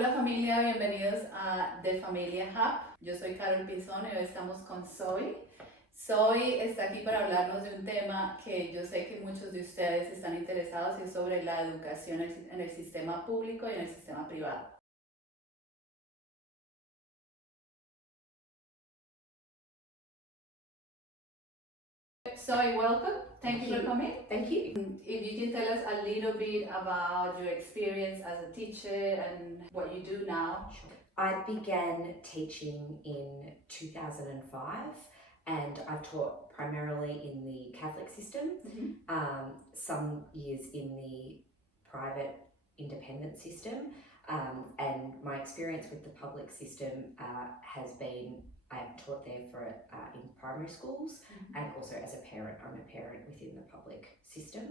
Hola familia, bienvenidos a The Familia Hub. Yo soy Carol Pinzón y hoy estamos con Zoe. Zoe está aquí para hablarnos de un tema que yo sé que muchos de ustedes están interesados y es sobre la educación en el sistema público y en el sistema privado. Zoe, welcome. Thank you for coming. Thank you. If you can tell us a little bit about your experience as a teacher and what you do now. Sure. I began teaching in 2005 and I've taught primarily in the Catholic system, some years in the private independent system, and my experience with the public system has been I've taught there in primary schools and also as a parent. I'm a parent within the public system.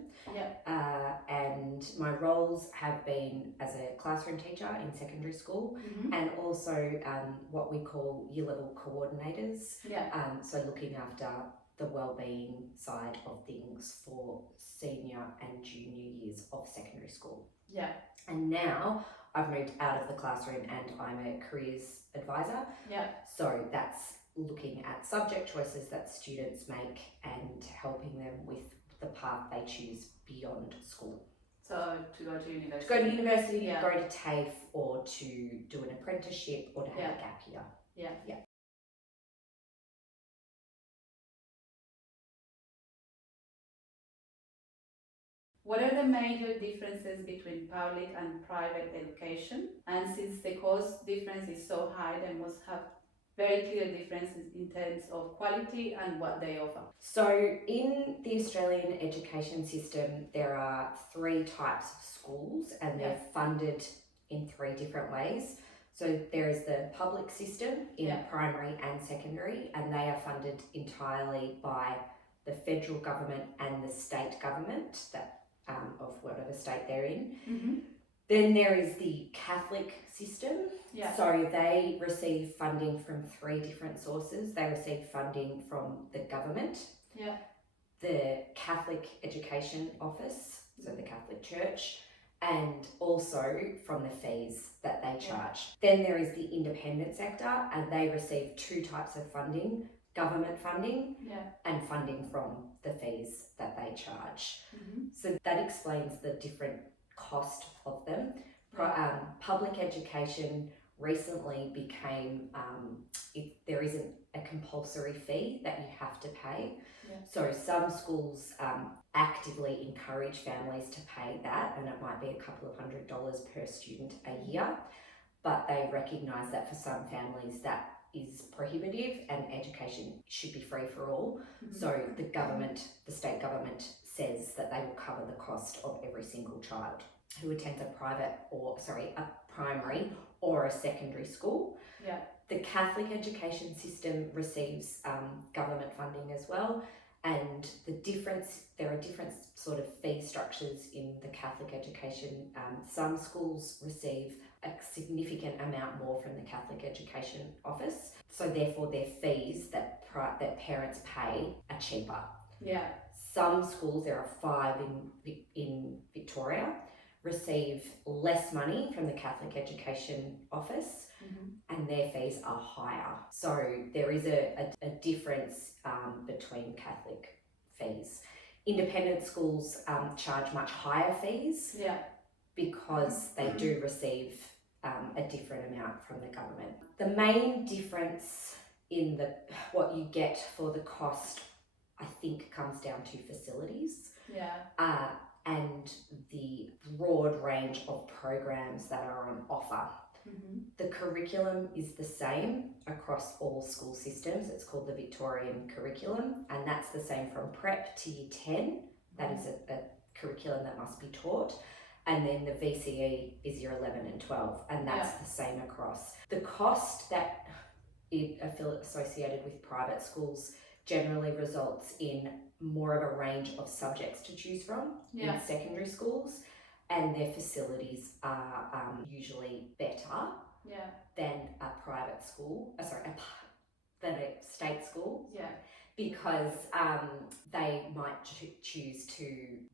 And my roles have been as a classroom teacher in secondary school and also what we call year level coordinators. So looking after the wellbeing side of things for senior and junior years of secondary school. And now I've moved out of the classroom and I'm a careers advisor. So that's looking at subject choices that students make and helping them with the path they choose beyond school. So to go to university. To go to university, go to TAFE or to do an apprenticeship or to have a gap year. What are the major differences between public and private education? And since the cost difference is so high, they must have very clear differences in terms of quality and what they offer. So in the Australian education system, there are 3 types of schools and they're funded in 3 different ways. So there is the public system in primary and secondary, and they are funded entirely by the federal government and the state government of whatever state they're in. Then there is the Catholic system. So they receive funding from 3 different sources. They receive funding from the government, the Catholic Education Office, so the Catholic Church, and also from the fees that they charge. Then there is the independent sector, and they receive 2 types of funding: government funding and funding from the fees that they charge. So that explains the different cost of them. Public education recently became, there isn't a compulsory fee that you have to pay. So some schools actively encourage families to pay that, and it might be a couple of $100s per student a year, but they recognise that for some families that is prohibitive and education should be free for all. So the state government says that they will cover the cost of every single child who attends a primary or a secondary school. The Catholic education system receives government funding as well, and there are different sort of fee structures in the Catholic education. Some schools receive a significant amount more from the Catholic Education Office, so therefore their fees that parents pay are cheaper. Some schools, there are 5 in Victoria, receive less money from the Catholic Education Office and their fees are higher. So there is a difference between Catholic fees. Independent schools charge much higher fees because they do receive a different amount from the government. The main difference in what you get for the cost, I think, comes down to facilities and the broad range of programs that are on offer. The curriculum is the same across all school systems. It's called the Victorian curriculum, and that's the same from prep to year 10. That is a curriculum that must be taught. And then the VCE is year 11 and 12, and that's the same across. The cost that is associated with private schools generally results in more of a range of subjects to choose from in secondary schools, and their facilities are usually better than a private school, than a state school. Because they might choose to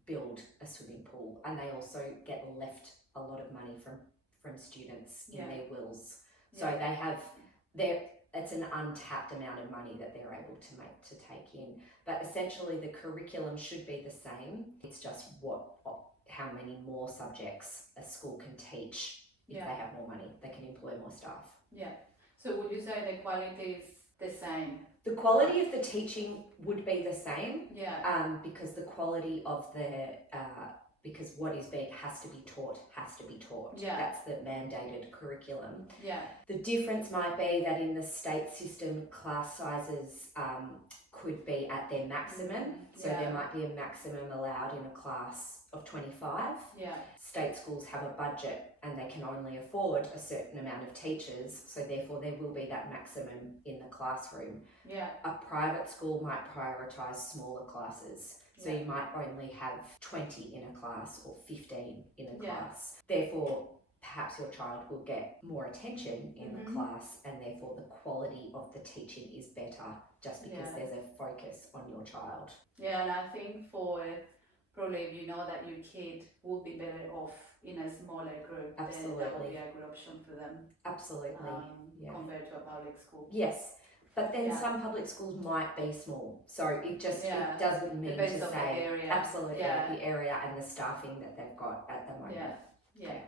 build a swimming pool, and they also get left a lot of money from from students in Yeah. their wills. So Yeah. they have it's an untapped amount of money that they're able to take in. But essentially the curriculum should be the same. It's just how many more subjects a school can teach if Yeah. they have more money. They can employ more staff. Yeah. So would you say the quality is the same? The quality of the teaching would be the same. Yeah. Because the quality of because what is being has to be taught. Yeah. That's the mandated curriculum. Yeah. The difference might be that in the state system, class sizes could be at their maximum. So Yeah. there might be a maximum allowed in a class of 25. Yeah. State schools have a budget and they can only afford a certain amount of teachers, so therefore there will be that maximum in the classroom. Yeah. A private school might prioritise smaller classes. So Yeah. you might only have 20 in a class or 15 in a Yeah. class. Therefore, perhaps your child will get more attention in the class, and therefore the quality of the teaching is better just because Yeah. there's a focus on your child. Yeah, and I think for probably if you know that your kid will be better off in a smaller group, then that would be a good option for them. Absolutely. Compared to a public school. Yes. But then Yeah. some public schools might be small. So it just Yeah. it doesn't mean Depends to on the say area. absolutely Yeah. the area and the staffing that they've got at the moment. Yeah.